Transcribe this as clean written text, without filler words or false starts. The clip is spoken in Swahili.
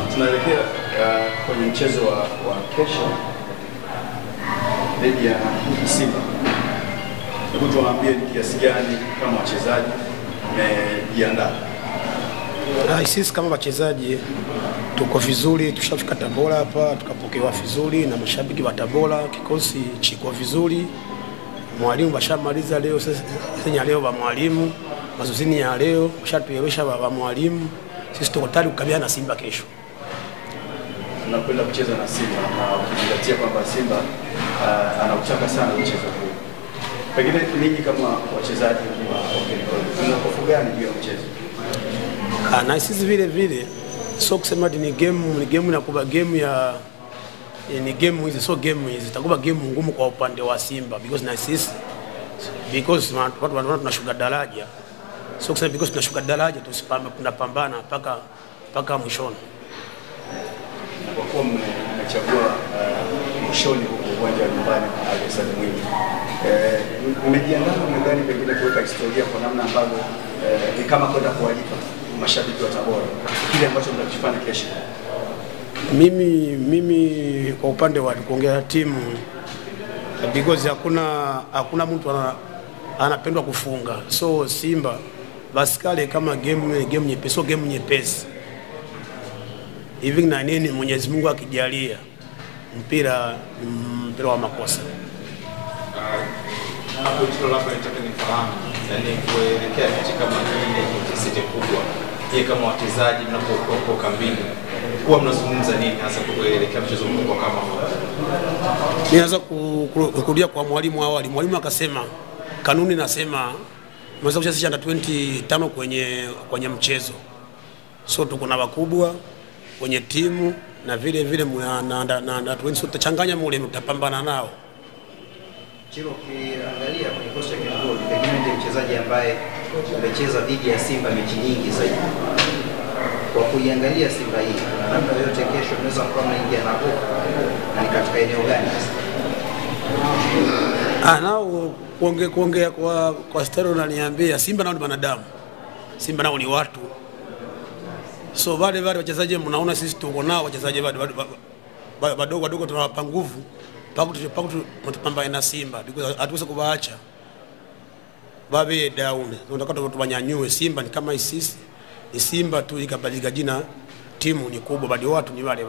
Tunaelekea kwenye mchezo wa kesho dhidi ya Simba. Hebu tuambie ni kiasi gani kama wachezaji mmejiandaa? Sisi kama wachezaji tuko vizuri, tushafika Tabora hapa tukapokewa vizuri na mashabiki wa Tabora, kikosi chiko vizuri. Mwalimu bashamaliza leo, sasa leo wa mwalimu mazozini ya leo bashatuelewesha wa mwalimu. Sisi tuko tayari kukabiliana na Simba kesho. Tunakwenda kucheza na Simba na ukizingatia kwamba Simba anautaka sana mchezo huu. Pengine ninyi kama wachezaji kuna hofu gani juu ya mchezo? Na sisi vile sio kusema ni game na kuba game ya ni game hizi, so game hizi itakuwa game ngumu kwa upande wa Simba because na sisi watu tunashuka daraja. So kusema because tunashuka daraja tunapambana mpaka mwishoni. Kwa kuwa mmechagua mwishoni huko uwanja wa nyumbani Alexander Mwinyi, mmejiandaa namna gani pengine kuweka historia kwa namna ambavyo ni kama kwenda kuwalipa mashabiki wa Tabora kile ambacho mtakifanya kesho? Mimi kwa upande wa kuongea timu because hakuna mtu anapendwa kufunga. So Simba basi kale kama game nyepesi, so game nyepesi hivi na nini, Mwenyezi Mungu akijalia mpira wa makosa. Hapo tu labda nitaka nifahamu, yani kuelekea mechi kama hii intensity kubwa, yeye kama wachezaji mnapokuwa kambini huwa mnazungumza nini hasa kuelekea mchezo mkubwa kama huu? Nianza kurudia kwa mwalimu awali. Mwalimu akasema kanuni nasema mweza kuchezesha under 25 kwenye mchezo. So tuko na wakubwa kwenye timu na vile na 20 so tutachanganya mule, mtapambana nao. Chiro, ukiangalia kwenye kocha Kingoli, pengine ndiye mchezaji ambaye amecheza dhidi ya Simba mechi nyingi zaidi. Kwa kuiangalia Simba hii, kuna namna yote kesho tunaweza kuwa mnaingia na hofu, na ni katika eneo gani sasa? Nao kuongea kwa staro unaniambia Simba nao ni wanadamu. Simba nao ni watu. So wale wachezaji mnaona sisi tuko nao wachezaji wadogo tunawapa nguvu mpaka tutapambana na Simba because hatuwezi kuwaacha babe down. Tunataka tubanyanyue. Simba ni kama sisi, ni Simba tu ikabadilika jina, timu ni kubwa bali watu ni wale.